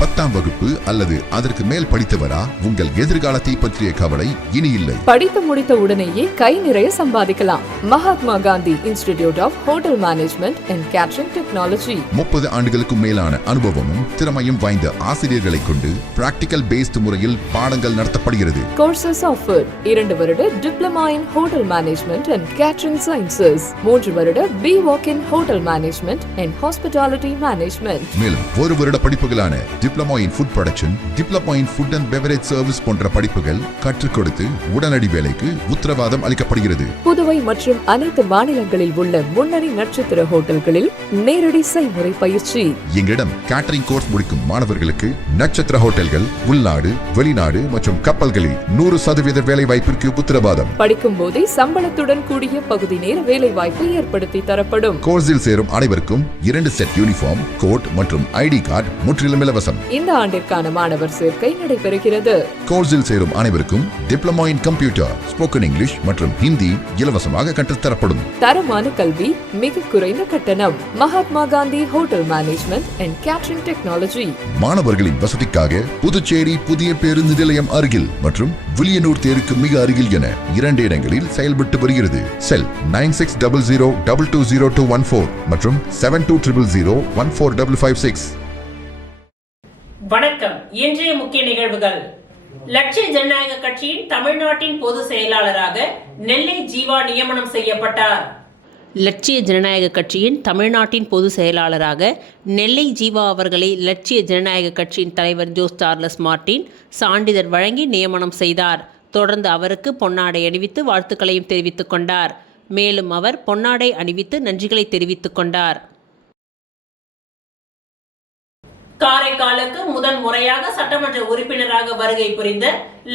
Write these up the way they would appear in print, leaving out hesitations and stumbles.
10ஆம் வகுப்பு அல்லது அதற்கு மேல் படித்தவரா? உங்கள் எதிர்காலத்தை பற்றிய கவலை இனி இல்லை. படித்து முடித்த உடனேயே கை நிறைய சம்பாதிக்கலாம். Mahatma Gandhi institute of hotel management and catering technology. 30 ஆண்டுகளுக்கும் மேலான அனுபவமும் திறமையும் வாய்ந்த ஆசிரியர்களை கொண்டு பிராக்டிகல் பேஸ்ட் முறையில் பாடங்கள் நடத்தப்படுகிறது. கோர்சஸ் ஆஃபர் 2 வருட diploma in hotel management and catering sciences, 3 வருட BWalk in hotel management and hospitality management. மேலும் 1 வருட படிப்புகளான diploma in food production, diploma in food and beverage service போன்ற படிப்புகள் கற்றுக் கொடுத்து உடனடி வேலைக்கு உத்தரவாதம் அளிக்கப்படுகிறது. புதுவை மற்றும் அனைத்து மாநிலங்களில் உள்ள முன்னணி நட்சத்திர ஹோட்டல்களில் நேரடி செய்முறை பயிற்சி. எங்களிடம் கேட்டரிங் கோர்ஸ் முடிக்கும் மாணவர்களுக்கு நட்சத்திர ஹோட்டல்கள், உள்நாடு, வெளிநாடு மற்றும் கப்பல்களில் 100% வேலை வாய்ப்பிற்கு உத்தரவாதம். படிக்கும் போதே சம்பளத்துடன் கூடிய பகுதி நேர வேலை வாய்ப்பு ஏற்படுத்தி தரப்படும். கோர்ஸில் சேரும் அனைவருக்கும் 2 செட் யூனிஃபார்ம், கோட் மற்றும் ஐடி கார்டு முற்றிலும் இலவசம். இந்த ஆண்டிற்கான மாணவர் சேர்க்கை நடைபெறுகிறது. கோர்ஸில் சேரும் அனைவருக்கும் diploma in computer, spoken English மற்றும் ஹிந்தி இலவசமாக கற்றுத்தரப்படும். தரமான கல்வி, மிக குறைந்த கட்டணம். Mahatma Gandhi hotel management and catering technology. மாணவர்களின் வசதிக்காக புதுச்சேரி புதிய பேருந்து நிலையம் அருகில் மற்றும் வில்லியனூர் தேருக்கு மிக அருகில் என 2 இடங்களில் செயல்பட்டு வருகிறது. செல் 9600220214 மற்றும் 7200014556. வணக்கம். இன்றைய முக்கிய நிகழ்வுகள். லட்சிய ஜனநாயக கட்சியின் தமிழ்நாட்டின் பொதுச் செயலாளராக நெல்லை ஜீவா நியமனம் செய்யப்பட்டார். லட்சிய ஜனநாயக கட்சியின் தமிழ்நாட்டின் பொதுச் செயலாளராக நெல்லை ஜீவா அவர்களை லட்சிய ஜனநாயக கட்சியின் தலைவர் ஜோஸ் சார்லஸ் மார்ட்டின் சான்றிதழ் வழங்கி நியமனம் செய்தார். தொடர்ந்து அவருக்கு பொன்னாடை அணிவித்து வாழ்த்துக்களையும் தெரிவித்துக் கொண்டார். மேலும் அவர் பொன்னாடை அணிவித்து நன்றிகளை தெரிவித்துக் கொண்டார். காரைக்காலுக்கு முதன் முறையாக சட்டமன்ற உறுப்பினராக வருகை புரிந்த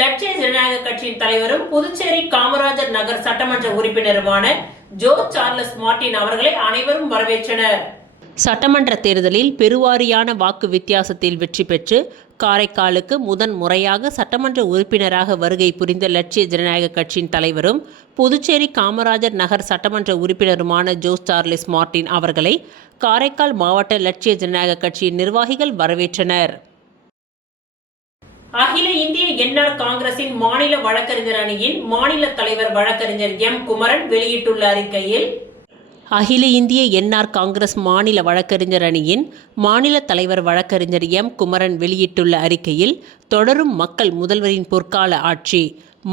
லட்சிய ஜனநாயக கட்சியின் தலைவரும் புதுச்சேரி காமராஜர் நகர் சட்டமன்ற உறுப்பினருமான ஜோஸ் சார்லஸ் மார்ட்டின் அவர்களை அனைவரும் வரவேற்றனர். சட்டமன்ற தேர்தலில் பெருவாரியான வாக்கு வித்தியாசத்தில் வெற்றி பெற்று காரைக்காலுக்கு முதன் முறையாக சட்டமன்ற உறுப்பினராக வருகை புரிந்த லட்சிய ஜனநாயக கட்சியின் தலைவரும் புதுச்சேரி காமராஜர் நகர் சட்டமன்ற உறுப்பினருமான ஜோஸ் சார்லஸ் மார்ட்டின் அவர்களை காரைக்கால் மாவட்ட லட்சிய ஜனநாயக கட்சியின் நிர்வாகிகள் வரவேற்றனர். அகில இந்திய என்ஆர் காங்கிரசின் மாநில வழக்கறிஞர் அணியின் மாநில தலைவர் வழக்கறிஞர் M. குமரன் வெளியிட்டுள்ள அறிக்கையில், அகில இந்திய என்ஆர் காங்கிரஸ் மாநில வழக்கறிஞர் அணியின் மாநில தலைவர் வழக்கறிஞர் M. குமரன் வெளியிட்டுள்ள அறிக்கையில், தொடரும் மக்கள் முதல்வரின் பொற்கால ஆட்சி,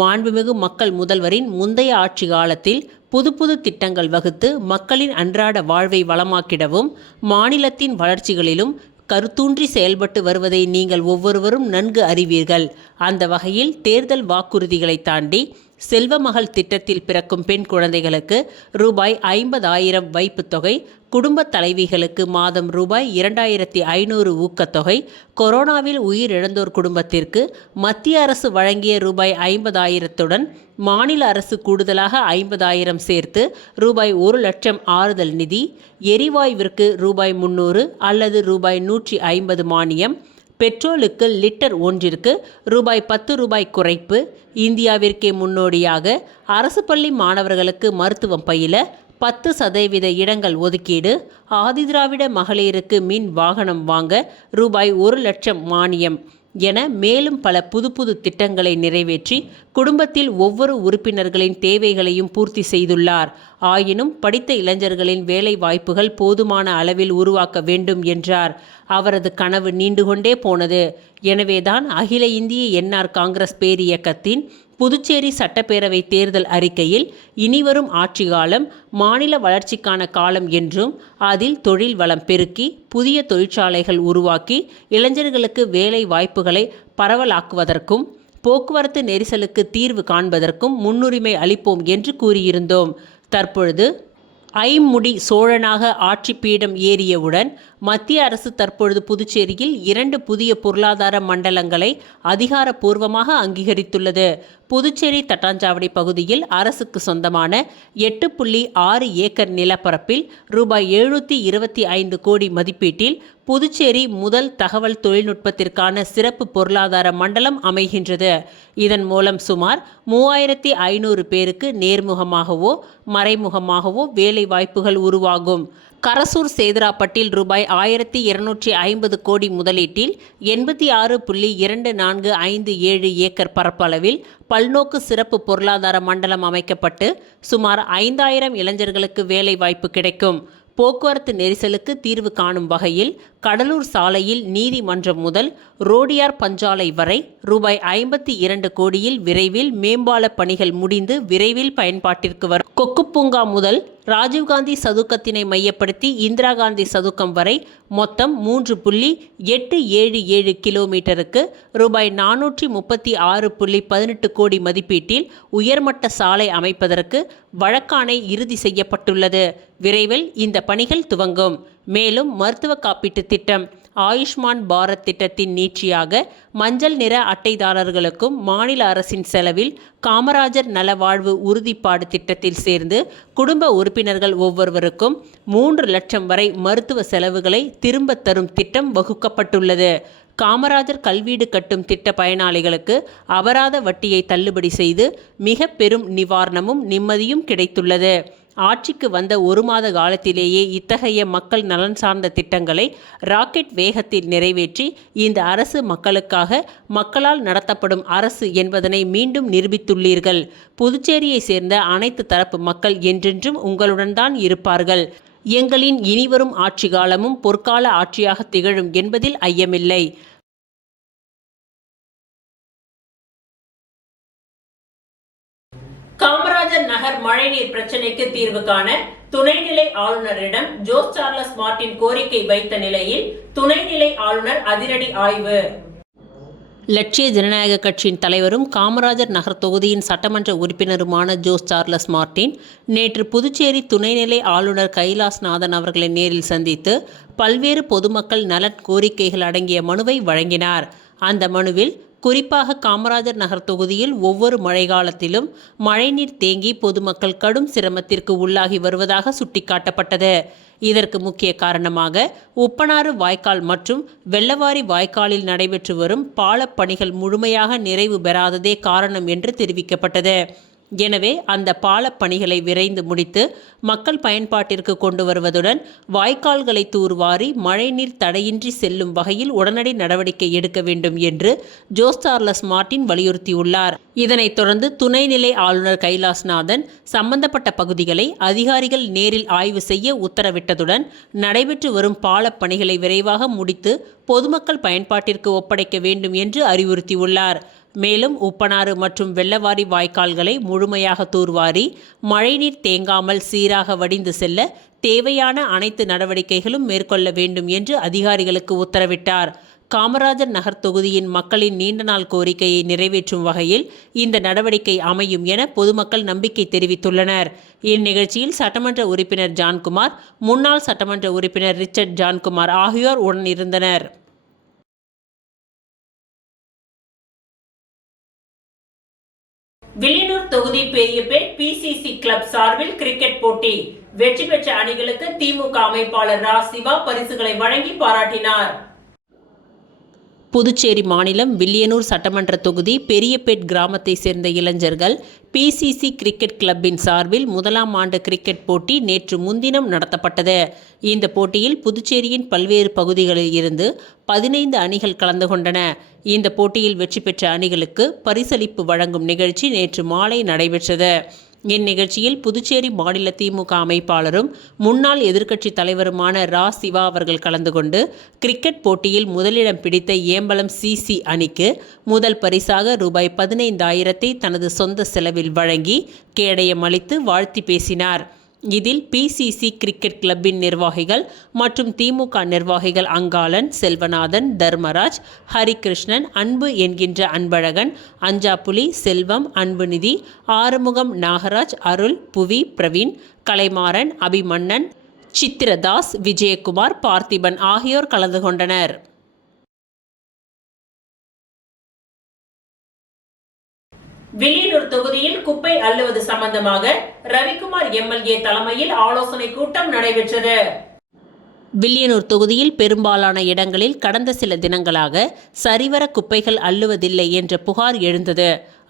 மாண்புமிகு மக்கள் முதல்வரின் முந்தைய ஆட்சி காலத்தில் புது புது திட்டங்கள் வகுத்து மக்களின் அன்றாட வாழ்வை வளமாக்கிடவும் மாநிலத்தின் வளர்ச்சிகளிலும் கருத்தூன்றி செயல்பட்டு வருவதை நீங்கள் ஒவ்வொருவரும் நன்கு அறிவீர்கள். அந்த வகையில் தேர்தல் வாக்குறுதிகளை தாண்டி செல்வமகள் திட்டத்தில் பிறக்கும் பெண் குழந்தைகளுக்கு ரூபாய் 50,000 வைப்புத் தொகை, குடும்ப தலைவிகளுக்கு மாதம் ரூபாய் 2,500 ஊக்கத்தொகை, கொரோனாவில் உயிரிழந்தோர் குடும்பத்திற்கு மத்திய அரசு வழங்கிய ரூபாய் 50,000-துடன் மாநில அரசு கூடுதலாக 50,000 சேர்த்து ரூபாய் 1,00,000 ஆறுதல் நிதி, எரிவாயுவிற்கு ரூபாய் 300 அல்லது ரூபாய் 150 மானியம், பெட்ரோலுக்கு லிட்டர் ஒன்றிற்கு ரூபாய் 10 குறைப்பு, இந்தியாவிற்கே முன்னோடியாக அரசு பள்ளி மாணவர்களுக்கு மருத்துவம் பயில 10% இடங்கள் ஒதுக்கீடு, ஆதிதிராவிட மகளிருக்கு மின் வாகனம் வாங்க ரூபாய் 1,00,000 மானியம் என மேலும் பல புது புது திட்டங்களை நிறைவேற்றி குடும்பத்தில் ஒவ்வொரு உறுப்பினர்களின் தேவைகளையும் பூர்த்தி செய்துள்ளார். ஆயினும் படித்த இளைஞர்களின் வேலை வாய்ப்புகள் போதுமான அளவில் உருவாக்க வேண்டும் என்றார். அவரது கனவு நீண்டு கொண்டே போனது. எனவேதான் அகில இந்திய என்ஆர் காங்கிரஸ் பேரியக்கத்தின் புதுச்சேரி சட்டப்பேரவை தேர்தல் அறிக்கையில் இனிவரும் ஆட்சி காலம் மாநில வளர்ச்சிக்கான காலம் என்றும், அதில் தொழில் வளம் பெருக்கி புதிய தொழிற்சாலைகள் உருவாக்கி இளைஞர்களுக்கு வேலை வாய்ப்புகளை பரவலாக்குவதற்கும் போக்குவரத்து நெரிசலுக்கு தீர்வு காண்பதற்கும் முன்னுரிமை அளிப்போம் என்று கூறியிருந்தோம். தற்பொழுது ஐம்முடி சோழனாக ஆட்சி பீடம் ஏறியவுடன் மத்திய அரசு தற்பொழுது புதுச்சேரியில் 2 புதிய பொருளாதார மண்டலங்களை அதிகாரப்பூர்வமாக அங்கீகரித்துள்ளது. புதுச்சேரி தட்டாஞ்சாவடி பகுதியில் அரசுக்கு சொந்தமான 8.6 ஏக்கர் நிலப்பரப்பில் ரூபாய் 725 கோடி மதிப்பீட்டில் புதுச்சேரி முதல் தகவல் தொழில்நுட்பத்திற்கான சிறப்பு பொருளாதார மண்டலம் அமைகின்றது. இதன் மூலம் சுமார் 3500 பேருக்கு நேர்முகமாகவோ மறைமுகமாகவோ வேலை வாய்ப்புகள் உருவாகும். கரசூர் சேதராப்பட்டில் ரூபாய் 1250 கோடி முதலீட்டில் 86.2457 ஏக்கர் பரப்பளவில் பல்நோக்கு சிறப்பு பொருளாதார மண்டலம் அமைக்கப்பட்டு சுமார் 5000 இளைஞர்களுக்கு வேலை வாய்ப்பு கிடைக்கும். போக்குவரத்து நெரிசலுக்கு தீர்வு காணும் வகையில் கடலூர் சாலையில் நீதிமன்றம் முதல் ரோடியார் பஞ்சாலை வரை ரூபாய் 52 கோடியில் விரைவில் மேம்பால பணிகள் முடிந்து விரைவில் பயன்பாட்டிற்கு வரும். கொக்கு பூங்கா முதல் ராஜீவ்காந்தி சதுக்கத்தினை மையப்படுத்தி இந்திரா காந்தி சதுக்கம் வரை மொத்தம் 3.877 கிலோமீட்டருக்கு ரூபாய் 436.18 கோடி மதிப்பீட்டில் உயர்மட்ட சாலை அமைப்பதற்கு வழக்காணை இறுதி செய்யப்பட்டுள்ளது. விரைவில் இந்த பணிகள் துவங்கும். மேலும் மருத்துவ காப்பீட்டு திட்டம், ஆயுஷ்மான் பாரத் திட்டத்தின் நீட்சியாக மஞ்சள் நிற அட்டைதாரர்களுக்கும் மாநில அரசின் செலவில் காமராஜர் நலவாழ்வு உறுதிப்பாடு திட்டத்தில் சேர்ந்து குடும்ப உறுப்பினர்கள் ஒவ்வொருவருக்கும் 3 லட்சம் வரை மருத்துவ செலவுகளை திரும்ப தரும் திட்டம் வகுக்கப்பட்டுள்ளது. காமராஜர் கல்வீடு கட்டும் திட்ட பயனாளிகளுக்கு அபராத வட்டியை தள்ளுபடி செய்து மிக பெரும் நிவாரணமும் நிம்மதியும் கிடைத்துள்ளது. ஆட்சிக்கு வந்த 1 மாத காலத்திலேயே இத்தகைய மக்கள் நலன் சார்ந்த திட்டங்களை ராக்கெட் வேகத்தில் நிறைவேற்றி இந்த அரசு மக்களுக்காக, மக்களால் நடத்தப்படும் அரசு என்பதனை மீண்டும் நிரூபித்துள்ளீர்கள். புதுச்சேரியை சேர்ந்த அனைத்து தரப்பு மக்கள் என்றென்றும் உங்களுடன் தான் இருப்பார்கள். எங்களின் இனிவரும் ஆட்சி காலமும் பொற்கால ஆட்சியாக திகழும் என்பதில் ஐயமில்லை. காமராஜர் நகர் மழைநீர் பிரச்சினைக்கு தீர்வு காண துணைநிலை ஆளுநரிடம் ஜோஸ் சார்லஸ் மார்டின் கோரிக்கை வைத்த நிலையில் துணைநிலை ஆளுநர் அதிரடி ஆய்வு. லட்சிய ஜனநாயக கட்சியின் தலைவரும் காமராஜர் நகர் தொகுதியின் சட்டமன்ற உறுப்பினருமான ஜோஸ் சார்லஸ் மார்டின் நேற்று புதுச்சேரி துணைநிலை ஆளுநர் கைலாஸ்நாதன் அவர்களை நேரில் சந்தித்து பல்வேறு பொதுமக்கள் நலன் கோரிக்கைகள் அடங்கிய மனுவை வழங்கினார். அந்த மனுவில் குறிப்பாக காமராஜர் நகர் தொகுதியில் ஒவ்வொரு மழைக்காலத்திலும் மழைநீர் தேங்கி பொதுமக்கள் கடும் சிரமத்திற்கு உள்ளாகி வருவதாக சுட்டிக்காட்டப்பட்டது. இதற்கு முக்கிய காரணமாக உப்பனாறு வாய்க்கால் மற்றும் வெள்ளவாரி வாய்க்காலில் நடைபெற்று வரும் பாலப் பணிகள் முழுமையாக நிறைவு பெறாததே காரணம் என்று தெரிவிக்கப்பட்டது. எனவே அந்த பாலப் பணிகளை விரைந்து முடித்து மக்கள் பயன்பாட்டிற்கு கொண்டு வருவதுடன் வாய்க்கால்களை தூர்வாரி மழைநீர் தடையின்றி செல்லும் வகையில் உடனடி நடவடிக்கை எடுக்க வேண்டும் என்று ஜோஸ் சார்லஸ் மார்டின் வலியுறுத்தியுள்ளார். இதனைத் தொடர்ந்து துணைநிலை ஆளுநர் கைலாஸ்நாதன் சம்பந்தப்பட்ட பகுதிகளை அதிகாரிகள் நேரில் ஆய்வு செய்ய உத்தரவிட்டதுடன் நடைபெற்று வரும் பாலப் பணிகளை விரைவாக முடித்து பொதுமக்கள் பயன்பாட்டிற்கு ஒப்படைக்க வேண்டும் என்று அறிவுறுத்தியுள்ளார். மேலும் உப்பனாறு மற்றும் வெள்ளவாரி வாய்க்கால்களை முழுமையாக தூர்வாரி மழைநீர் தேங்காமல் சீராக வடிந்து செல்ல தேவையான அனைத்து நடவடிக்கைகளும் மேற்கொள்ள வேண்டும் என்று அதிகாரிகளுக்கு உத்தரவிட்டார். காமராஜர் நகர் தொகுதியின் மக்களின் நீண்ட நாள் கோரிக்கையை நிறைவேற்றும் வகையில் இந்த நடவடிக்கை அமையும் என பொதுமக்கள் நம்பிக்கை தெரிவித்துள்ளனர். இந்நிகழ்ச்சியில் சட்டமன்ற உறுப்பினர் ஜான்குமார், முன்னாள் சட்டமன்ற உறுப்பினர் ரிச்சர்ட் ஜான்குமார் ஆகியோர் உடன் இருந்தனர். வில்லியனூர் தொகுதி பெரியபேட் பிசிசி கிளப் சார்பில் கிரிக்கெட் போட்டி. வெற்றி பெற்ற அணிகளுக்கு திமுக அமைப்பாளர் ரா சிவா பரிசுகளை வழங்கி பாராட்டினார். புதுச்சேரி மாநிலம் வில்லியனூர் சட்டமன்ற தொகுதி பெரியபேட் கிராமத்தை சேர்ந்த இளைஞர்கள் பிசிசி கிரிக்கெட் கிளப்பின் சார்பில் 1ஆம் ஆண்டு கிரிக்கெட் போட்டி நேற்று முன்தினம் நடத்தப்பட்டது. இந்த போட்டியில் புதுச்சேரியின் பல்வேறு பகுதிகளில் இருந்து 15 அணிகள் கலந்து கொண்டன. இந்த போட்டியில் வெற்றி பெற்ற அணிகளுக்கு பரிசளிப்பு வழங்கும் நிகழ்ச்சி நேற்று மாலை நடைபெற்றது. இந்நிகழ்ச்சியில் புதுச்சேரி மாநில திமுக அமைப்பாளரும் முன்னாள் எதிர்க்கட்சி தலைவருமான ரா சிவா அவர்கள் கலந்து கொண்டு கிரிக்கெட் போட்டியில் முதலிடம் பிடித்த ஏம்பலம் சிசி அணிக்கு முதல் பரிசாக ரூபாய் 15,000 தனது சொந்த செலவில் வழங்கி கேடயம் அளித்து வாழ்த்தி பேசினார். இதில் பிசிசி கிரிக்கெட் கிளப்பின் நிர்வாகிகள் மற்றும் திமுக நிர்வாகிகள் அங்காளன், செல்வநாதன், தர்மராஜ், ஹரிகிருஷ்ணன், அன்பு என்கின்ற அன்பழகன், அஞ்சாப்புலி, செல்வம், அன்புநிதி, ஆறுமுகம், நாகராஜ், அருள், புவி, பிரவீன், கலைமாறன், அபிமன்னன், சித்திரதாஸ், விஜயகுமார், பார்த்திபன் ஆகியோர் கலந்து கொண்டனர். வில்லியனூர் தொகுதியில் குப்பை அள்ளுவது சம்பந்தமாக ரவிக்குமார் எம்எல்ஏ தலைமையில் ஆலோசனை கூட்டம் நடைபெற்றது. வில்லியனூர் தொகுதியில் பெரும்பாலான இடங்களில் கடந்த சில தினங்களாக சரிவர குப்பைகள் அள்ளுவதில்லை என்ற புகார் எழுந்தது.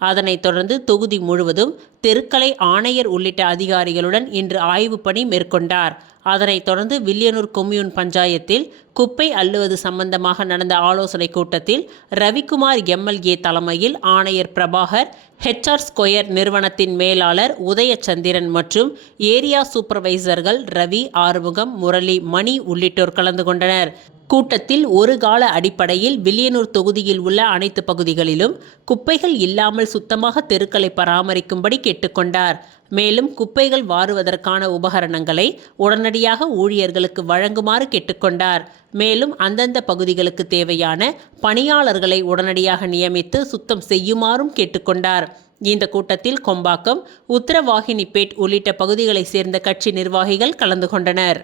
அதனைத் தொடர்ந்து தொகுதி முழுவதும் தெருக்கலை ஆணையர் உள்ளிட்ட அதிகாரிகளுடன் இன்று ஆய்வுப் பணி மேற்கொண்டார். அதனைத் தொடர்ந்து வில்லியனூர் கொம்யூன் பஞ்சாயத்தில் குப்பை அள்ளுவது சம்பந்தமாக நடந்த ஆலோசனைக் கூட்டத்தில் ரவிக்குமார் எம்எல்ஏ தலைமையில் ஆணையர் பிரபாகர், HR ஸ்கொயர் நிறுவனத்தின் மேலாளர் உதயச்சந்திரன் மற்றும் ஏரியா சூப்பர்வைசர்கள் ரவி, ஆறுமுகம், முரளி, மணி உள்ளிட்டோர் கலந்து கொண்டனர். கூட்டத்தில் ஒரு கால அடிப்படையில் வில்லியனூர் தொகுதியில் உள்ள அனைத்து பகுதிகளிலும் குப்பைகள் இல்லாமல் சுத்தமாக தெருக்களை பராமரிக்கும்படி கேட்டுக்கொண்டார். மேலும் குப்பைகள் வாருவதற்கான உபகரணங்களை உடனடியாக ஊழியர்களுக்கு வழங்குமாறு கேட்டுக்கொண்டார். மேலும் அந்தந்த பகுதிகளுக்கு தேவையான பணியாளர்களை உடனடியாக நியமித்து சுத்தம் செய்யுமாறும் கேட்டுக்கொண்டார். இந்த கூட்டத்தில் கொம்பாக்கம், உத்தரவாகினிப்பேட் உள்ளிட்ட பகுதிகளைச் சேர்ந்த கட்சி நிர்வாகிகள் கலந்து கொண்டனர்.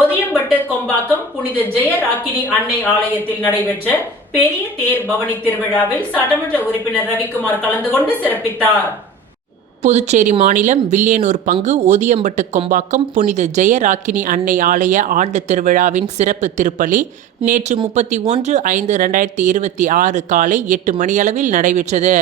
ஒதியம்பட்டு கொம்பாக்கம் புனித ஜெயராக்கினி அன்னை ஆலயத்தில் நடைபெற்ற பெரிய தேர் பவனி திருவிழாவில் சட்டமன்ற உறுப்பினர் ரவிக்குமார் கலந்து கொண்டு சிறப்பித்தார். புதுச்சேரி மாநிலம் வில்லியனூர் பங்கு ஒதியம்பட்டு கொம்பாக்கம் புனித ஜெயராக்கினி அன்னை ஆலய ஆண்டு திருவிழாவின் சிறப்பு திருப்பலி நேற்று 31/5/2026 காலை 8 மணியளவில் நடைபெற்றது.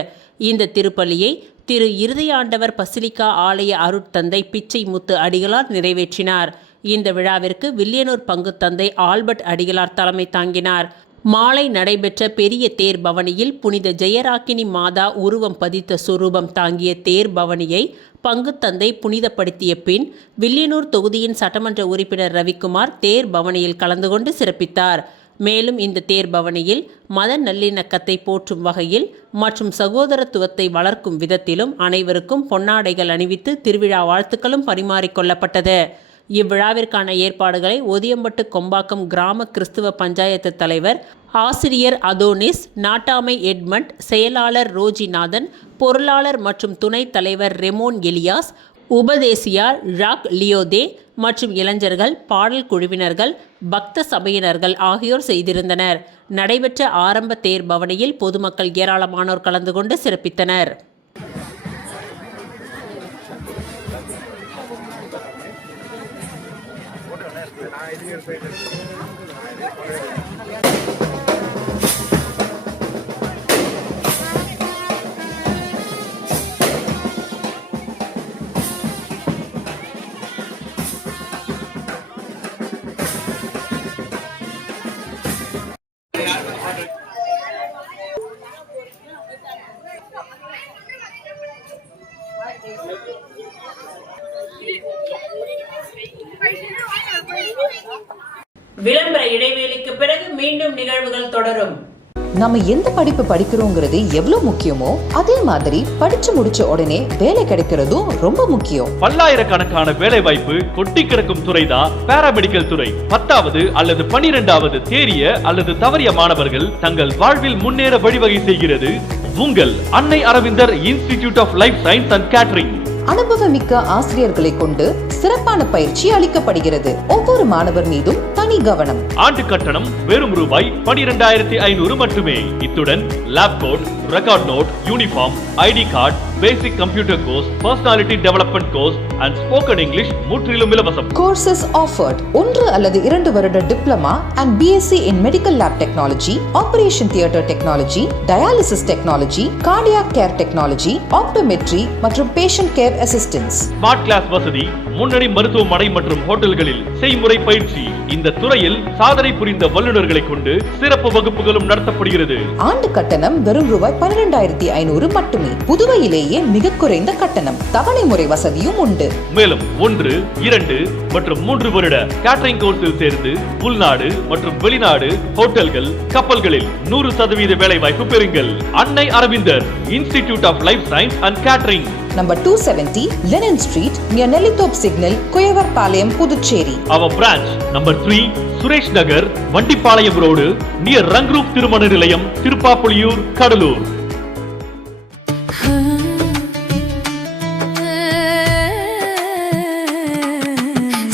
இந்த திருப்பலியை திரு இருதயாண்டவர் பசிலிக்கா ஆலய அருட்தந்தை பிச்சை முத்து அடிகளார் நிறைவேற்றினார். இந்த விழாவிற்கு வில்லியனூர் பங்கு தந்தை ஆல்பர்ட் அடிகளார் தலைமை தாங்கினார். மாலை நடைபெற்ற பெரிய தேர் பவனியில் புனித ஜெயராக்கினி மாதா உருவம் பதித்த சுரூபம் தாங்கிய தேர் பவனியை பங்கு தந்தை புனிதப்படுத்திய பின் வில்லியனூர் தொகுதியின் சட்டமன்ற உறுப்பினர் ரவிக்குமார் தேர் பவனியில் கலந்து கொண்டு சிறப்பித்தார். மேலும் இந்த தேர் பவனியில் மத நல்லிணக்கத்தை போற்றும் வகையில் மற்றும் சகோதரத்துவத்தை வளர்க்கும் விதத்திலும் அனைவருக்கும் பொன்னாடைகள் அணிவித்து திருவிழா வாழ்த்துக்களும் பரிமாறிக்கொள்ளப்பட்டது. இவ்விழாவிற்கான ஏற்பாடுகளை ஒதியம்பட்டு கொம்பாக்கம் கிராம கிறிஸ்துவ பஞ்சாயத்து தலைவர் ஆசிரியர் அதோனிஸ், நாட்டாமை எட்மண்ட், செயலாளர் ரோஜிநாதன், பொருளாளர் மற்றும் துணைத் தலைவர் ரெமோன் எலியாஸ், உபதேசியார் ஜாக் லியோதே மற்றும் இளைஞர்கள், பாடல் குழுவினர்கள், பக்த சபையினர்கள் ஆகியோர் செய்திருந்தனர். நடைபெற்ற ஆரம்ப தேர் பவனியில் பொதுமக்கள் ஏராளமானோர் கலந்து கொண்டு சிறப்பித்தனர். விளம்பர இடைவேளைக்கு பிறகு மீண்டும் நிகழ்வுகள் தொடரும். நம்ம எந்த படிப்பு படிக்கிறோங்கிறது எவ்வளவு முக்கியமோ அதே மாதிரி படிச்சு முடிச்ச உடனே வேலை கிடைக்கிறதும் ரொம்ப முக்கியம். பல்லாயிரக்கணக்கான வேலை வாய்ப்பு கொட்டி கிடக்கும் துறைதான் பாராமெடிக்கல் துறை. 10வது அல்லது 12வது தேறிய அல்லது தவறிய மாணவர்கள் தங்கள் வாழ்வில் முன்னேற வழிவகை செய்கிறது உங்கள் அன்னை அரவிந்தர் institute of life science and catering. அனுபவமிக்க ஆசிரியர்களை கொண்டு சிறப்பான பயிற்சி அளிக்கப்படுகிறது. ஒவ்வொரு மாணவர் மீதும் தனி கவனம். ஆண்டு கட்டணம் வெறும் ரூபாய் 12,500 மட்டுமே. இத்துடன் lab coat, record note, uniform, ID card, basic computer course, personality development course and spoken English முற்றிலும் இலவசம். கோர்சஸ் ஆஃபர்ட் 1 அல்லது 2 வருட diploma and BSc in medical lab technology, operation theatre technology, dialysis technology, cardiac care technology, optometry மற்றும் patient care assistance. Smart class வசதி, முன்னணி மருத்துவமனை மற்றும் ஹோட்டல்களில் செய்முறை பயிற்சி. இந்த துறையில் சாதனை புரிந்த வல்லுநர்களை கொண்டு சிறப்பு வகுப்புகளும் நடத்தப்படுகிறது. ஆண்டு கட்டணம் வெறும் ரூபாய் 12,500 மட்டுமே. புதுவையிலேயே மிக குறைந்த கட்டணம். தவணை முறை வசதியும் உண்டு. மேலும் 1, 2 மற்றும் 3 வருட கேட்டரிங் கோர்ஸில் சேர்ந்து உள்நாடு மற்றும் வெளிநாடு ஹோட்டல்கள், கப்பல்களில் 100% வேலை வாய்ப்பு பெறுங்கள். அன்னை அரவிந்தர் institute of life science and catering, Number 270 Lennon Street near Nellitop Signal, Kuyavarpalayam, Puducherry. Our branch number 3 Suresh Nagar, Vandipalayam Road near Rangroup Tirumana Nilayam, Tirupapuliyur, Kadalur.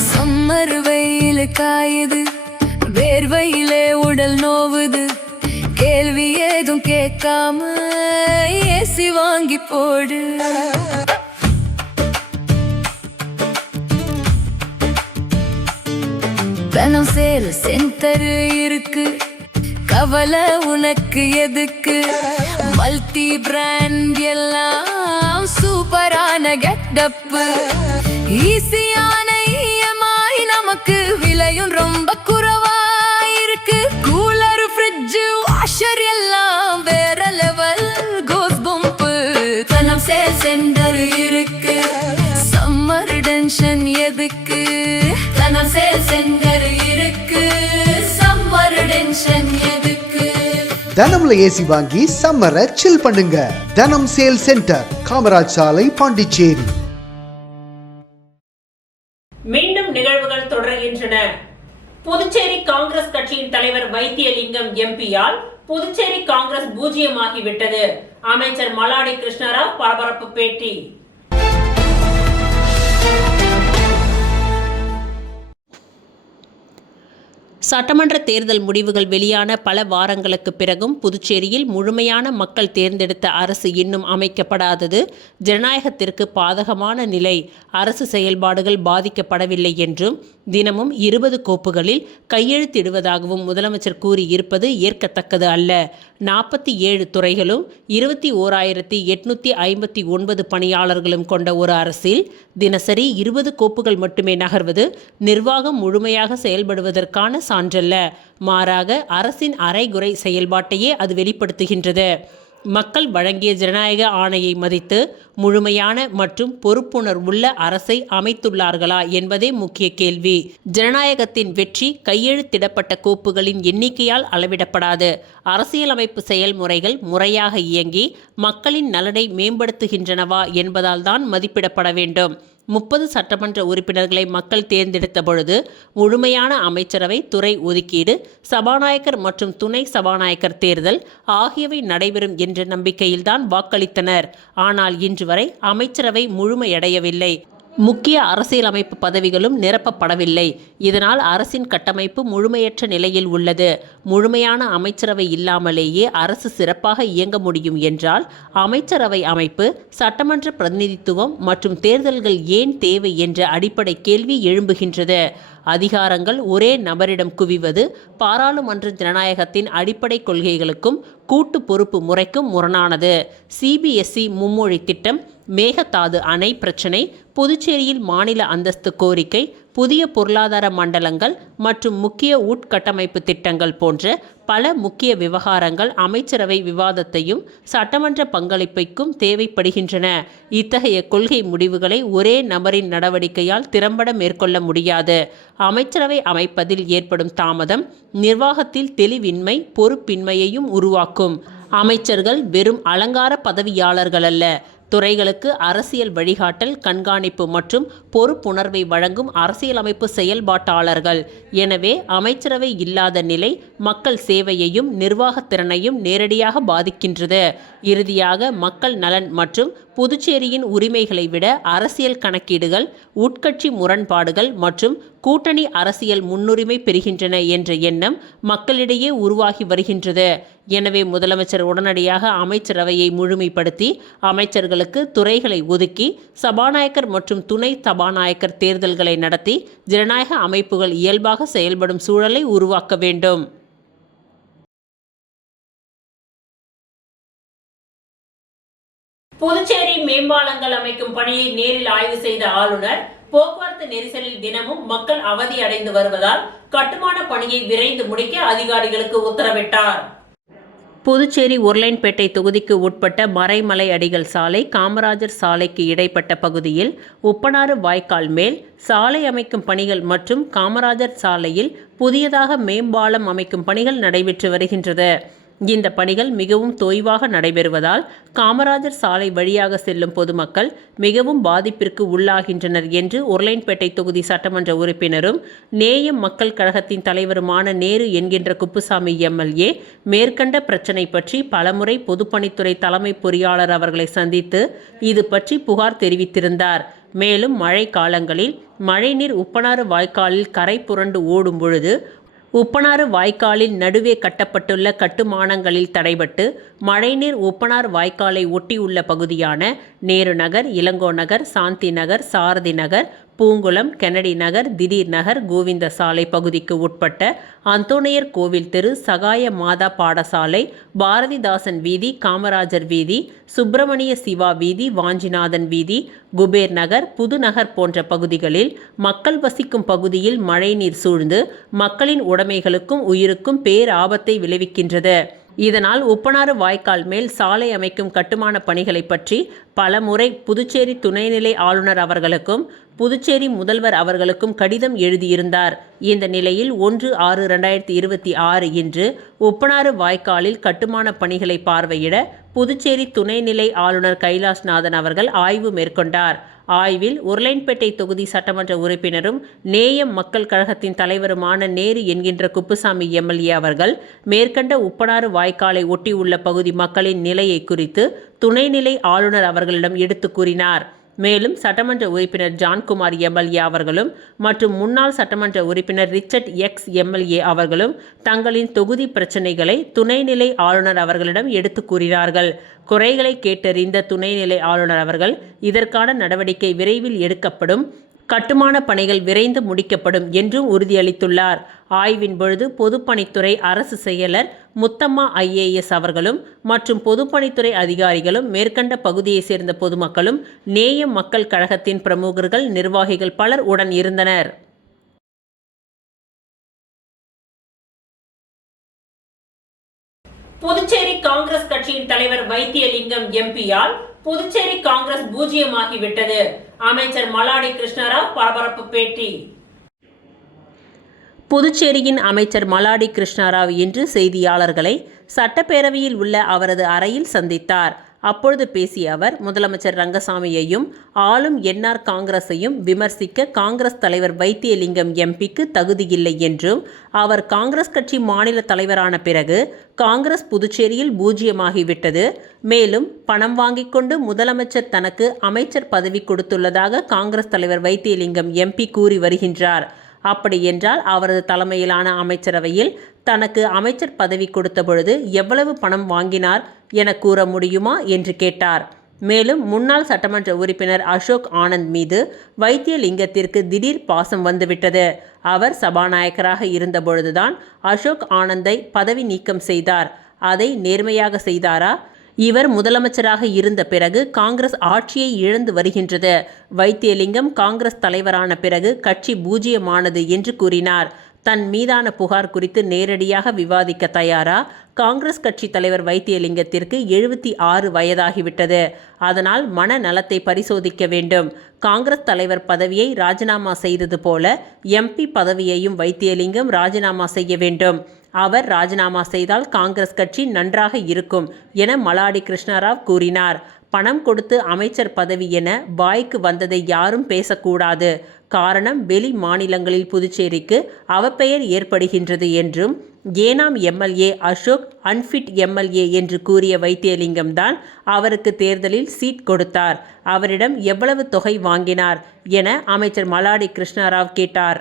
Summer வெயில் காயுது, வேர்வையிலே உடல் நோவுது, கேள்வி ஏதும் கேட்காம ஏசி வாங்கி போடு. தினம் சேல் சென்டர் இருக்கு, கவலை உனக்கு எதுக்கு? மல்டி பிராண்ட் எல்லாம் சூப்பரான கெட்டப்பு, ஈஸியான EMI, நமக்கு விலையும் ரொம்ப குறைவா இருக்கு. கூலர், ஃப்ரிட்ஜ், வாஷர் எல்லாம் வேற லெவல் கோஸ் பம்பு. தனம் சேல் சென்டர் இருக்கு, சம்மர் டென்ஷன் எதுக்கு? தனம் சேல் சென்டர் இருக்கு, சம்மர் டென்ஷன் எதுக்கு? தனம்ல ஏசி வாங்கி சம்மரை சில் பண்ணுங்க. தனம் சேல் சென்டர், காமராஜ் சாலை, பாண்டிச்சேரி. மீண்டும் நிகழ்வுகள் தொடர்கின்றன. புதுச்சேரி காங்கிரஸ் கட்சியின் தலைவர் வைத்தியலிங்கம் எம்பியால் புதுச்சேரி காங்கிரஸ் பூஜ்ஜியமாகிவிட்டது. அமைச்சர் மல்லாடி கிருஷ்ணராவ் பரபரப்பு பேட்டி. சட்டமன்ற தேர்தல் முடிவுகள் வெளியான பல வாரங்களுக்கு பிறகும் புதுச்சேரியில் முழுமையான மக்கள் தேர்ந்தெடுத்த அரசு இன்னும் அமைக்கப்படாதது ஜனநாயகத்திற்கு பாதகமான நிலை. அரசு செயல்பாடுகள் பாதிக்கப்படவில்லை என்றும் தினமும் 20 கோப்புகளில் கையெழுத்திடுவதாகவும் முதலமைச்சர் கூறியிருப்பது ஏற்கத்தக்கது அல்ல. 47 துறைகளும் 21,859 பணியாளர்களும் கொண்ட ஒரு அரசில் தினசரி 20 கோப்புகள் மட்டுமே நகர்வது நிர்வாகம் முழுமையாக செயல்படுவதற்கான சான்றல்ல. மாறாக அரசின் அரைகுறை செயல்பாட்டையே அது வெளிப்படுத்துகின்றது. மக்கள் வழங்கிய ஜனநாயக ஆணையை மதித்து முழுமையான மற்றும் பொறுப்புணர்வுள்ள அரசை அமைத்துள்ளார்களா என்பதே முக்கிய கேள்வி. ஜனநாயகத்தின் வெற்றி கையெழுத்திடப்பட்ட கோப்புகளின் எண்ணிக்கையால் அளவிடப்படாது. அரசியலமைப்பு செயல்முறைகள் முறையாக இயங்கி மக்களின் நலனை மேம்படுத்துகின்றனவா என்பதால் தான் மதிப்பிடப்பட வேண்டும். 30 சட்டமன்ற உறுப்பினர்களை மக்கள் தேர்ந்தெடுத்த பொழுது முழுமையான அமைச்சரவை, துறை ஒதுக்கீடு, சபாநாயகர் மற்றும் துணை சபாநாயகர் தேர்தல் ஆகியவை நடைபெறும் என்ற நம்பிக்கையில்தான் வாக்களித்தனர். ஆனால் இன்று வரை அமைச்சரவை முழுமையடையவில்லை. முக்கிய அரசியலமைப்பு பதவிகளும் நிரப்பப்படவில்லை. இதனால் அரசின் கட்டமைப்பு முழுமையற்ற நிலையில் உள்ளது. முழுமையான அமைச்சரவை இல்லாமலேயே அரசு சிறப்பாக இயங்க முடியும் என்றால் அமைச்சரவை அமைப்பு, சட்டமன்ற பிரதிநிதித்துவம் மற்றும் தேர்தல்கள் ஏன் தேவை என்ற அடிப்படை கேள்வி எழும்புகின்றது. அதிகாரங்கள் ஒரே நபரிடம் குவிவது பாராளுமன்ற ஜனநாயகத்தின் அடிப்படை கொள்கைகளுக்கும் கூட்டு பொறுப்பு முறைக்கும் முரணானது. CBSE மும்மொழி திட்டம், மேகதாது அணை பிரச்சினை, புதுச்சேரியில் மாநில அந்தஸ்து கோரிக்கை, புதிய பொருளாதார மண்டலங்கள் மற்றும் முக்கிய உட்கட்டமைப்பு திட்டங்கள் போன்ற பல முக்கிய விவகாரங்கள் அமைச்சரவை விவாதத்தையும் சட்டமன்ற பங்களிப்பைக்கும் தேவைப்படுகின்றன. இத்தகைய கொள்கை முடிவுகளை ஒரே நபரின் நடவடிக்கையால் திறம்பட மேற்கொள்ள முடியாது. அமைச்சரவை அமைப்பதில் ஏற்படும் தாமதம் நிர்வாகத்தில் தெளிவின்மை, பொறுப்பின்மையையும் உருவாக்கும். அமைச்சர்கள் வெறும் அலங்கார பதவியாளர்கள் அல்ல. துறைகளுக்கு அரசியல் வழிகாட்டல், கண்காணிப்பு மற்றும் பொறுப்புணர்வை வழங்கும் அரசியலமைப்பு செயல்பாட்டாளர்கள். எனவே அமைச்சரவை இல்லாத நிலை மக்கள் சேவையையும் நிர்வாகத்திறனையும் நேரடியாக பாதிக்கின்றது. இறுதியாக மக்கள் நலன் மற்றும் புதுச்சேரியின் உரிமைகளை விட அரசியல் கணக்கீடுகள், உட்கட்சி முரண்பாடுகள் மற்றும் கூட்டணி அரசியல் முன்னுரிமை பெறுகின்றன என்ற எண்ணம் மக்களிடையே உருவாகி வருகின்றது. எனவே முதலமைச்சர் உடனடியாக அமைச்சரவையை முழுமைப்படுத்தி அமைச்சர்களுக்கு துறைகளை ஒதுக்கி சபாநாயகர் மற்றும் துணை சபாநாயகர் தேர்தல்களை நடத்தி ஜனநாயக அமைப்புகள் இயல்பாக செயல்படும் சூழலை உருவாக்க வேண்டும். புதுச்சேரி மேம்பாலங்கள் அமைக்கும் பணியை நேரில் ஆய்வு செய்த ஆளுநர், போக்குவரத்து நெரிசலில் தினமும் மக்கள் அவதி அடைந்து வருவதால் கட்டுமான பணியை விரைந்து முடிக்க அதிகாரிகளுக்கு உத்தரவிட்டார். புதுச்சேரி உருளையன்பேட்டை தொகுதிக்கு உட்பட்ட மறைமலை அடிகள் சாலை, காமராஜர் சாலைக்கு இடைப்பட்ட பகுதியில் உப்பனாறு வாய்க்கால் மேல் சாலை அமைக்கும் பணிகள் மற்றும் காமராஜர் சாலையில் புதியதாக மேம்பாலம் அமைக்கும் பணிகள் நடைபெற்று வருகின்றது. இந்த பணிகள் மிகவும் தொய்வாக நடைபெறுவதால் காமராஜர் சாலை வழியாக செல்லும் பொதுமக்கள் மிகவும் பாதிப்பிற்கு உள்ளாகின்றனர் என்று உருளையன்பேட்டை தொகுதி சட்டமன்ற உறுப்பினரும் நேயம் மக்கள் கழகத்தின் தலைவருமான நேரு என்கின்ற குப்புசாமி MLA மேற்கண்ட பிரச்சினை பற்றி பலமுறை பொதுப்பணித்துறை தலைமை பொறியாளர் அவர்களை சந்தித்து இது பற்றி புகார் தெரிவித்திருந்தார். மேலும் மழை காலங்களில் மழைநீர் உப்பனாறு வாய்க்காலில் கரை புரண்டு ஓடும் பொழுது உப்பனாறு வாய்க்காலின் நடுவே கட்டப்பட்டுள்ள கட்டுமானங்களில் தடைபட்டு மழைநீர் உப்பனார் வாய்க்காலை ஒட்டியுள்ள பகுதியான நேரு நகர், இளங்கோ நகர், சாந்தி நகர், சாரதி நகர், பூங்குளம், கென்னடி நகர், திடீர் நகர், கோவிந்த சாலை பகுதிக்கு உட்பட்ட அந்தோணியர் கோவில் தெரு, சகாய மாதா பாடசாலை, பாரதிதாசன் வீதி, காமராஜர் வீதி, சுப்பிரமணிய சிவா வீதி, வாஞ்சிநாதன் வீதி, குபேர் நகர், புதுநகர் போன்ற பகுதிகளில் மக்கள் வசிக்கும் பகுதியில் மழைநீர் சூழ்ந்து மக்களின் உடைமைகளுக்கும் உயிருக்கும் பேராபத்தை விளைவிக்கின்றது. இதனால் உப்பனாறு வாய்க்கால் மேல் சாலை அமைக்கும் கட்டுமான பணிகளை பற்றி பலமுறை புதுச்சேரி துணைநிலை ஆளுநர் அவர்களுக்கும் புதுச்சேரி முதல்வர் அவர்களுக்கும் கடிதம் எழுதியிருந்தார். இந்த நிலையில் 1/6/2026 இன்று உப்பனாறு வாய்க்காலில் கட்டுமான பணிகளை பார்வையிட புதுச்சேரி துணைநிலை ஆளுநர் கைலாஷ்நாதன் அவர்கள் ஆய்வு மேற்கொண்டார். ஆய்வில் உருளையன்பேட்டை தொகுதி சட்டமன்ற உறுப்பினரும் நேயம் மக்கள் கழகத்தின் தலைவருமான நேரு என்கின்ற குப்புசாமி எம்எல்ஏ அவர்கள் மேற்கண்ட உப்பனாறு வாய்க்காலை ஒட்டியுள்ள பகுதி மக்களின் நிலையை குறித்து துணைநிலை ஆளுநர் அவர்களிடம் எடுத்து கூறினார். மேலும் சட்டமன்ற உறுப்பினர் ஜான்குமார் எம்எல்ஏ அவர்களும் மற்றும் முன்னாள் சட்டமன்ற உறுப்பினர் ரிச்சர்ட் எக்ஸ் எம்எல்ஏ அவர்களும் தங்களின் தொகுதி பிரச்சினைகளை துணைநிலை ஆளுநர் அவர்களிடம் எடுத்து கூறினார்கள். குறைகளை கேட்டறிந்த துணைநிலை ஆளுநர் அவர்கள் இதற்கான நடவடிக்கை விரைவில் எடுக்கப்படும், கட்டுமான பணிகள் விரைந்து முடிக்கப்படும் என்றும் உறுதியளித்துள்ளார். ஆய்வின் பொழுது பொதுப்பணித்துறை அரசு செயலர் முத்தம்மா IAS அவர்களும் மற்றும் பொதுப்பணித்துறை அதிகாரிகளும் மேற்கண்ட பகுதியைச் சேர்ந்த பொதுமக்களும் நேயம் மக்கள் கழகத்தின் பிரமுகர்கள், நிர்வாகிகள் பலர் உடன் இருந்தனர். புதுச்சேரி காங்கிரஸ் கட்சியின் தலைவர் வைத்தியலிங்கம் எம்பியால் புதுச்சேரி காங்கிரஸ் பூஜ்ஜியமாகிவிட்டது. அமைச்சர் மல்லாடி கிருஷ்ணராவ் பரபரப்பு பேட்டி. புதுச்சேரியின் அமைச்சர் மல்லாடி கிருஷ்ணராவ் இன்று செய்தியாளர்களை சட்டப்பேரவையில் உள்ள அவரது அறையில் சந்தித்தார். அப்பொழுது பேசிய அவர், முதலமைச்சர் ரங்கசாமியையும் ஆளும் NR காங்கிரஸையும் விமர்சிக்க காங்கிரஸ் தலைவர் வைத்தியலிங்கம் எம்பிக்கு தகுதியில்லை என்றும், அவர் காங்கிரஸ் கட்சி மாநில தலைவரான பிறகு காங்கிரஸ் புதுச்சேரியில் பூஜ்ஜியமாகிவிட்டது. மேலும் பணம் வாங்கிக் கொண்டு முதலமைச்சர் தனக்கு அமைச்சர் பதவி கொடுத்துள்ளதாக காங்கிரஸ் தலைவர் வைத்தியலிங்கம் MP கூறி வருகின்றார். அப்படி என்றால் அவரது தலைமையிலான அமைச்சரவையில் தனக்கு அமைச்சர் பதவி கொடுத்த பொழுது எவ்வளவு பணம் வாங்கினார் என கூற முடியுமா என்று கேட்டார். மேலும் முன்னாள் சட்டமன்ற உறுப்பினர் அசோக் ஆனந்த் மீது வைத்தியலிங்கத்திற்கு திடீர் பாசம் வந்துவிட்டது. அவர் சபாநாயகராக இருந்தபொழுதுதான் அசோக் ஆனந்தை பதவி நீக்கம் செய்தார். அதை நேர்மையாக செய்தாரா? இவர் முதலமைச்சராக இருந்த பிறகு காங்கிரஸ் ஆட்சியை இழந்து வருகின்றது. வைத்தியலிங்கம் காங்கிரஸ் தலைவரான பிறகு கட்சி பூஜ்ஜியமானது என்று கூறினார். தன் மீதான புகார் குறித்து நேரடியாக விவாதிக்க தயாரா? காங்கிரஸ் கட்சி தலைவர் வைத்தியலிங்கத்திற்கு 76 வயதாகிவிட்டது. அதனால் மன நலத்தை பரிசோதிக்க வேண்டும். காங்கிரஸ் தலைவர் பதவியை ராஜினாமா செய்தது போல MP பதவியையும் வைத்தியலிங்கம் ராஜினாமா செய்ய வேண்டும். அவர் ராஜினாமா செய்தால் காங்கிரஸ் கட்சி நன்றாக இருக்கும் என மல்லாடி கிருஷ்ணராவ் கூறினார். பணம் கொடுத்து அமைச்சர் பதவி என வாய்க்கு வந்ததை யாரும் பேசக்கூடாது. காரணம், வெளி மாநிலங்களில் புதுச்சேரிக்கு அவப்பெயர் ஏற்படுகின்றது என்றும், Yanam MLA Ashok unfit MLA என்று கூறிய வைத்தியலிங்கம் தான் அவருக்கு தேர்தலில் சீட் கொடுத்தார். அவரிடம் எவ்வளவு தொகை வாங்கினார் என அமைச்சர் மல்லாடி கிருஷ்ணராவ் கேட்டார்.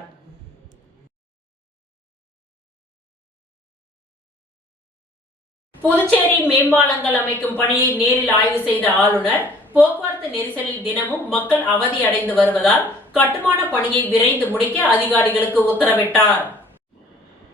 புதுச்சேரி மேம்பாலங்கள் அமைக்கும் பணியை நேரில் ஆய்வு செய்த ஆளுநர், போக்குவரத்து நெரிசலில் தினமும் மக்கள் அவதி அடைந்து வருவதால் கட்டுமான பணியை விரைந்து முடிக்க அதிகாரிகளுக்கு உத்தரவிட்டார்.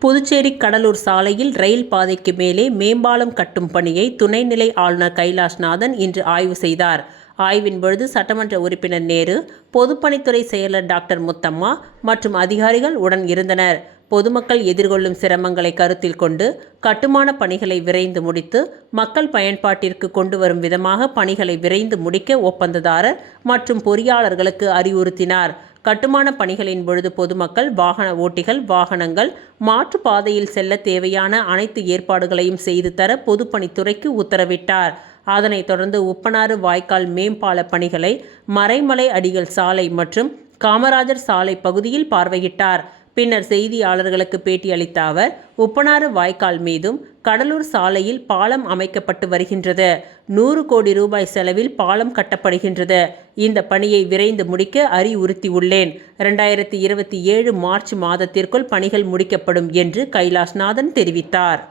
புதுச்சேரி கடலூர் சாலையில் ரயில் பாதைக்கு மேலே மேம்பாலம் கட்டும் பணியை துணைநிலை ஆளுநர் கைலாஷ்நாதன் இன்று ஆய்வு செய்தார். ஆய்வின் பொழுது சட்டமன்ற உறுப்பினர் நேரு, பொதுப்பணித்துறை செயலர் டாக்டர் முத்தம்மா மற்றும் அதிகாரிகள் உடன் இருந்தனர். பொதுமக்கள் எதிர்கொள்ளும் சிரமங்களை கருத்தில் கொண்டு கட்டுமான பணிகளை விரைந்து முடித்து மக்கள் பயன்பாட்டிற்கு கொண்டு வரும் விதமாக பணிகளை விரைந்து முடிக்க ஒப்பந்ததாரர் மற்றும் பொறியாளர்களுக்கு அறிவுறுத்தினார். கட்டுமான பணிகளின் பொழுது பொதுமக்கள், வாகன ஓட்டிகள், வாகனங்கள் மாற்று பாதையில் செல்ல தேவையான அனைத்து ஏற்பாடுகளையும் செய்து தர பொதுப்பணித்துறைக்கு உத்தரவிட்டார். அதனைத் தொடர்ந்து உப்பனாறு வாய்க்கால் மேம்பால பணிகளை மறைமலை அடிகள் சாலை மற்றும் காமராஜர் சாலை பகுதியில் பார்வையிட்டார். பின்னர் செய்தியாளர்களுக்கு பேட்டியளித்த அவர், உப்பனாறு வாய்க்கால் மீதும் கடலூர் சாலையில் பாலம் அமைக்கப்பட்டு வருகின்றது. 100 கோடி ரூபாய் செலவில் பாலம் கட்டப்படுகின்றது. இந்த பணியை விரைந்து முடிக்க அறிவுறுத்தியுள்ளேன். 2027 மார்ச் மாதத்திற்குள் பணிகள் முடிக்கப்படும் என்று கைலாஷ்நாதன் தெரிவித்தார்.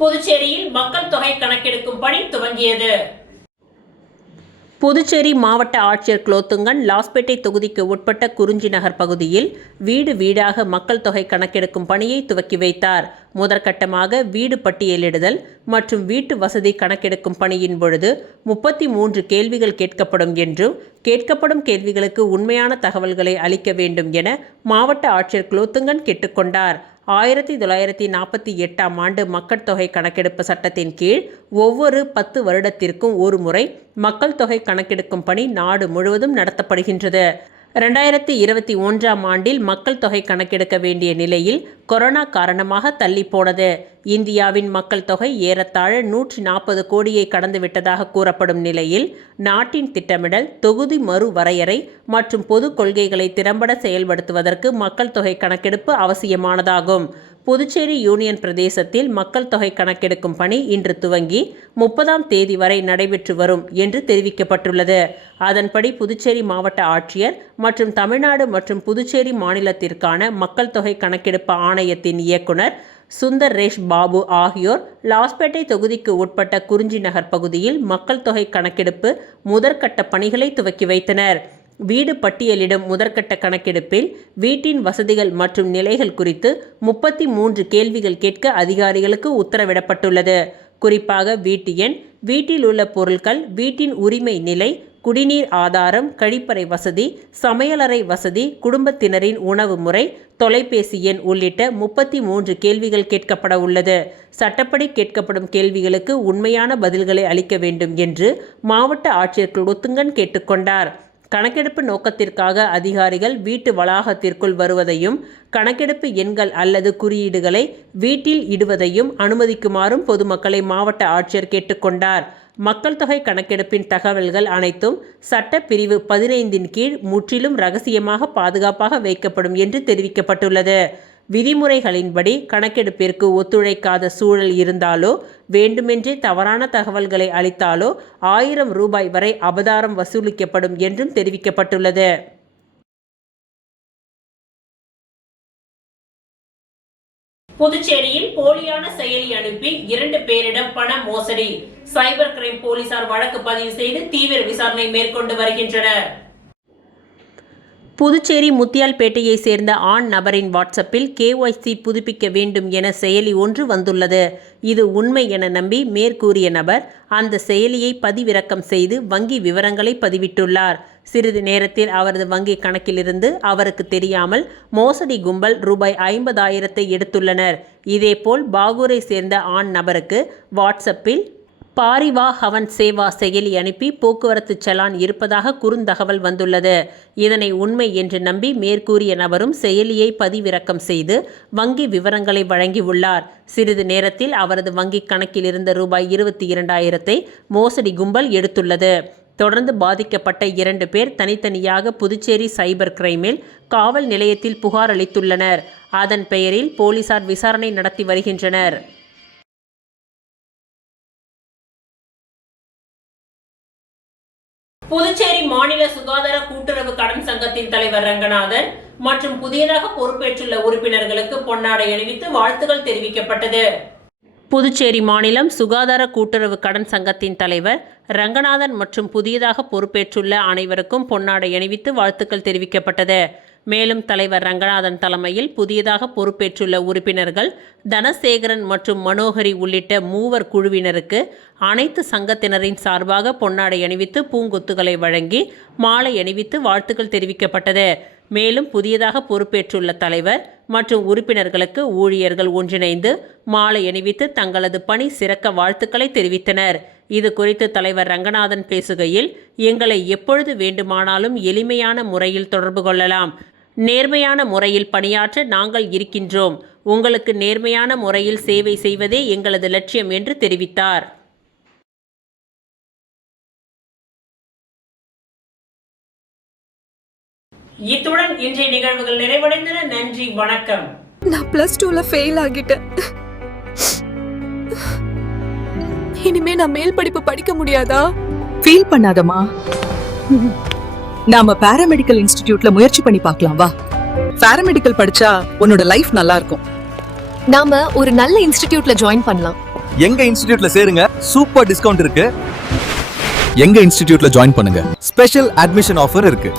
புதுச்சேரியில் மக்கள் தொகை கணக்கெடுக்கும் பணி துவங்கியது. புதுச்சேரி மாவட்ட ஆட்சியர் குலோத்துங்கன் லாஸ்பேட்டை தொகுதிக்கு உட்பட்ட குறிஞ்சி நகர் பகுதியில் வீடு வீடாக மக்கள் தொகை கணக்கெடுக்கும் பணியை துவக்கி வைத்தார். முதற்கட்டமாக வீடு பட்டியலிடுதல் மற்றும் வீட்டு வசதி கணக்கெடுக்கும் பணியின் பொழுது 33 கேள்விகள் கேட்கப்படும் என்றும் கேட்கப்படும் கேள்விகளுக்கு உண்மையான தகவல்களை அளிக்க வேண்டும் என மாவட்ட ஆட்சியர் குலோத்துங்கன் கேட்டுக்கொண்டார். 1948ஆம் ஆண்டு மக்கள் தொகை கணக்கெடுப்பு சட்டத்தின் கீழ் ஒவ்வொரு 10 வருடத்திற்கும் ஒரு முறை மக்கள் தொகை கணக்கெடுக்கும் பணி நாடு முழுவதும் நடத்தப்படுகின்றது. 2021ஆம் ஆண்டில் மக்கள் தொகை கணக்கெடுக்க வேண்டிய நிலையில் கொரோனா காரணமாக தள்ளி போனது. இந்தியாவின் மக்கள் தொகை ஏறத்தாழ 140 கோடியை கடந்துவிட்டதாக கூறப்படும் நிலையில் நாட்டின் திட்டமிடல், தொகுதி மறுவரையறை மற்றும் பொது கொள்கைகளை திறம்பட செயல்படுத்துவதற்கு மக்கள் தொகை கணக்கெடுப்பு அவசியமானதாகும். புதுச்சேரி யூனியன் பிரதேசத்தில் மக்கள் தொகை கணக்கெடுக்கும் பணி இன்று துவங்கி 30ஆம் தேதி வரை நடைபெற்று வரும் என்று தெரிவிக்கப்பட்டுள்ளது. அதன்படி புதுச்சேரி மாவட்ட ஆட்சியர் மற்றும் தமிழ்நாடு மற்றும் புதுச்சேரி மாநிலத்திற்கான மக்கள் தொகை கணக்கெடுப்பு ஆணையத்தின் இயக்குனர் சுந்தரேஷ் பாபு ஆகியோர் லாஸ்பேட்டை தொகுதிக்கு உட்பட்ட குறிஞ்சி நகர் பகுதியில் மக்கள் தொகை கணக்கெடுப்பு முதற்கட்ட பணிகளை துவக்கி வைத்தனர். வீடு பட்டியலிடும் முதற்கட்ட கணக்கெடுப்பில் வீட்டின் வசதிகள் மற்றும் நிலைகள் குறித்து 33 கேள்விகள் கேட்க அதிகாரிகளுக்கு உத்தரவிடப்பட்டுள்ளது. குறிப்பாக வீட்டு எண், வீட்டில் உள்ள பொருட்கள், வீட்டின் உரிமை நிலை, குடிநீர் ஆதாரம், கழிப்பறை வசதி, சமையலறை வசதி, குடும்பத்தினரின் உணவு முறை, தொலைபேசி எண் உள்ளிட்ட 33 கேள்விகள் கேட்கப்பட உள்ளது. சட்டப்படி கேட்கப்படும் கேள்விகளுக்கு உண்மையான பதில்களை அளிக்க வேண்டும் என்று மாவட்ட ஆட்சியர் குலோத்துங்கன் கேட்டுக்கொண்டார். கணக்கெடுப்பு நோக்கத்திற்காக அதிகாரிகள் வீட்டு வளாகத்திற்குள் வருவதையும் கணக்கெடுப்பு எண்கள் அல்லது குறியீடுகளை வீட்டில் இடுவதையும் அனுமதிக்குமாறும் பொதுமக்களை மாவட்ட ஆட்சியர் கேட்டுக்கொண்டார். மக்கள் தொகை கணக்கெடுப்பின் தகவல்கள் அனைத்தும் சட்டப்பிரிவு 15 கீழ் முற்றிலும் ரகசியமாக பாதுகாப்பாக வைக்கப்படும் என்று தெரிவிக்கப்பட்டுள்ளது. விதிமுறைகளின்படி கணக்கெடுப்பிற்கு ஒத்துழைக்காத சூழல் இருந்தாலோ வேண்டுமென்றே தவறான தகவல்களை அளித்தாலோ 1000 ரூபாய் வரை அபதாரம் வசூலிக்கப்படும் என்றும் தெரிவிக்கப்பட்டுள்ளது. புதுச்சேரியில் போலியான செயலி அனுப்பி 2 பேரிடம் பண மோசடி. சைபர் கிரைம் போலீசார் வழக்கு பதிவு செய்து தீவிர விசாரணை மேற்கொண்டு வருகின்றனர். புதுச்சேரி முத்தியால்பேட்டையை சேர்ந்த ஆண் நபரின் வாட்ஸ்அப்பில் KYC புதுப்பிக்க வேண்டும் என செயலி ஒன்று வந்துள்ளது. இது உண்மை என நம்பி மேற்கூறிய நபர் அந்த செயலியை பதிவிறக்கம் செய்து வங்கி விவரங்களை பதிவிட்டுள்ளார். சிறிது நேரத்தில் அவரது வங்கி கணக்கிலிருந்து அவருக்கு தெரியாமல் மோசடி கும்பல் ரூபாய் 50,000 எடுத்துள்ளனர். இதேபோல் பாகூரை சேர்ந்த ஆண் நபருக்கு வாட்ஸ்அப்பில் பாரிவா ஹவன் சேவா செயலி அனுப்பி போக்குவரத்து சலான் இருப்பதாக குறுந்தகவல் வந்துள்ளது. இதனை உண்மை என்று நம்பி மேற்கூறிய நபரும் செயலியை பதிவிறக்கம் செய்து வங்கி விவரங்களை வழங்கியுள்ளார். சிறிது நேரத்தில் அவரது வங்கி கணக்கில் இருந்த ரூபாய் 22,000 மோசடி கும்பல் எடுத்துள்ளது. தொடர்ந்து பாதிக்கப்பட்ட 2 பேர் தனித்தனியாக புதுச்சேரி சைபர் கிரைமில் காவல் நிலையத்தில் புகார் அளித்துள்ளனர். அதன் பெயரில் போலீசார் விசாரணை நடத்தி வருகின்றனர். புதுச்சேரி மாநில சுகாதார கூட்டுறவு கடன் சங்கத்தின் தலைவர் ரங்கநாதன் மற்றும் புதியதாக பொறுப்பேற்றுள்ள உறுப்பினர்களுக்கு பொன்னாடை அணிவித்து வாழ்த்துக்கள் தெரிவிக்கப்பட்டது. புதுச்சேரி மாநிலம் சுகாதார கூட்டுறவு கடன் சங்கத்தின் தலைவர் ரங்கநாதன் மற்றும் புதியதாக பொறுப்பேற்றுள்ள அனைவருக்கும் பொன்னாடை அணிவித்து வாழ்த்துக்கள் தெரிவிக்கப்பட்டது. மேலும் தலைவர் ரங்கநாதன் தலைமையில் புதியதாக பொறுப்பேற்றுள்ள உறுப்பினர்கள் தனசேகரன் மற்றும் மனோகரி உள்ளிட்ட 3 குழுவினருக்கு அனைத்து சங்கத்தினரின் சார்பாக பொன்னாடை அணிவித்து பூங்கொத்துகளை வழங்கி மாலை அணிவித்து வாழ்த்துக்கள் தெரிவிக்கப்பட்டது. மேலும் புதியதாக பொறுப்பேற்றுள்ள தலைவர் மற்றும் உறுப்பினர்களுக்கு ஊழியர்கள் ஒன்றிணைந்து மாலை அணிவித்து தங்களது பணி சிறக்க வாழ்த்துக்களை தெரிவித்தனர். இது குறித்து தலைவர் ரங்கநாதன் பேசுகையில், எங்களை எப்பொழுது வேண்டுமானாலும் எளிமையான முறையில் தொடர்பு கொள்ளலாம். நேர்மையான முறையில் பணியாற்ற நாங்கள் இருக்கின்றோம். உங்களுக்கு நேர்மையான முறையில் சேவை செய்வதே எங்களது லட்சியம் என்று தெரிவித்தார். இத்துடன் இன்றைய நிகழ்வுகள் நிறைவடைந்தன. நன்றி, வணக்கம். நான் +2ல ஃபெயில் ஆகிட்டேன். இனிமே நான் மேல் படிப்பு படிக்க முடியாதா? ஃபீல் பண்ணாதமா, நாம பாராமெடிக்கல் இன்ஸ்டிடியூட்ல முயற்சி பண்ணி பார்க்கலாம் வா. பாராமெடிக்கல் படிச்சா உன்னோட லைஃப் நல்லா இருக்கும். நாம ஒரு நல்ல இன்ஸ்டிடியூட்ல ஜாயின் பண்ணலாம். எங்க இன்ஸ்டிடியூட்ல சேருங்க, சூப்பர் டிஸ்கவுண்ட் இருக்கு. எங்க இன்ஸ்டிடியூட்ல ஜாயின் பண்ணுங்க, ஸ்பெஷல் அட்மிஷன் ஆஃபர் இருக்கு.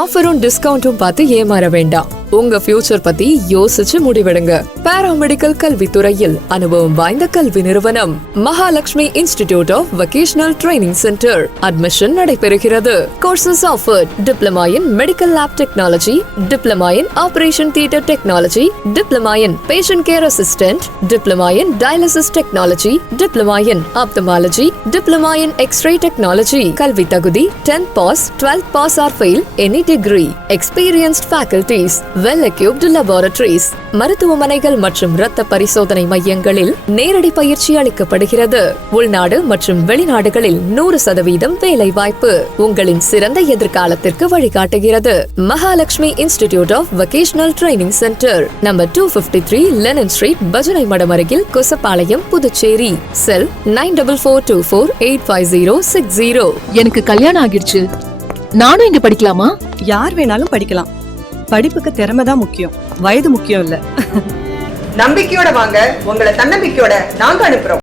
ஆஃபரும் டிஸ்கவுண்டும் பார்த்து ஏமாற வேண்டாம். உங்க ஃபியூச்சர் பத்தி யோசிச்சு முடிவெடுங்க. பாராமெடிக்கல் கல்வித்துறையில் அனுபவம் வாய்ந்த கல்வி நிறுவனம் Mahalakshmi institute of vocational training centre. Admission நடைபெறுகிறது. Courses offered: diploma in medical lab technology, diploma in operation theatre technology, diploma in patient care assistant, diploma in dialysis technology, diploma in ophthalmology, diploma in x ray technology. கல்வி தகுதி 10th pass, 12th pass or fail, any degree. Experienced faculties, well equipped laboratories. மருத்துவமனைகள் மற்றும் இரத்த பரிசோதனை மையங்களில் நேரடி பயிற்சி அளிக்கப்படுகிறது. உள்நாடு மற்றும் வெளிநாடுகளில் 100% வேலை வாய்ப்பு உங்களின் சிறந்த எதிர்காலத்திற்கு வழிகாட்டுகிறது. Mahalakshmi institute of vocational training centre, number 253 Lenin street, பஜனை மடம் அருகில், கொசப்பாளையம், புதுச்சேரி. செல் 9442485060. எனக்கு கல்யாணம் ஆகிடுச்சு, நானும் இங்க படிக்கலாமா? யார் வேணாலும் படிக்கலாம். படிப்புக்கு திறமை தான் முக்கியம், வயது முக்கியம் இல்ல. நம்பிக்கையோட வாங்க, உங்களை தன்னம்பிக்கையோட நாங்க அனுப்புறோம்.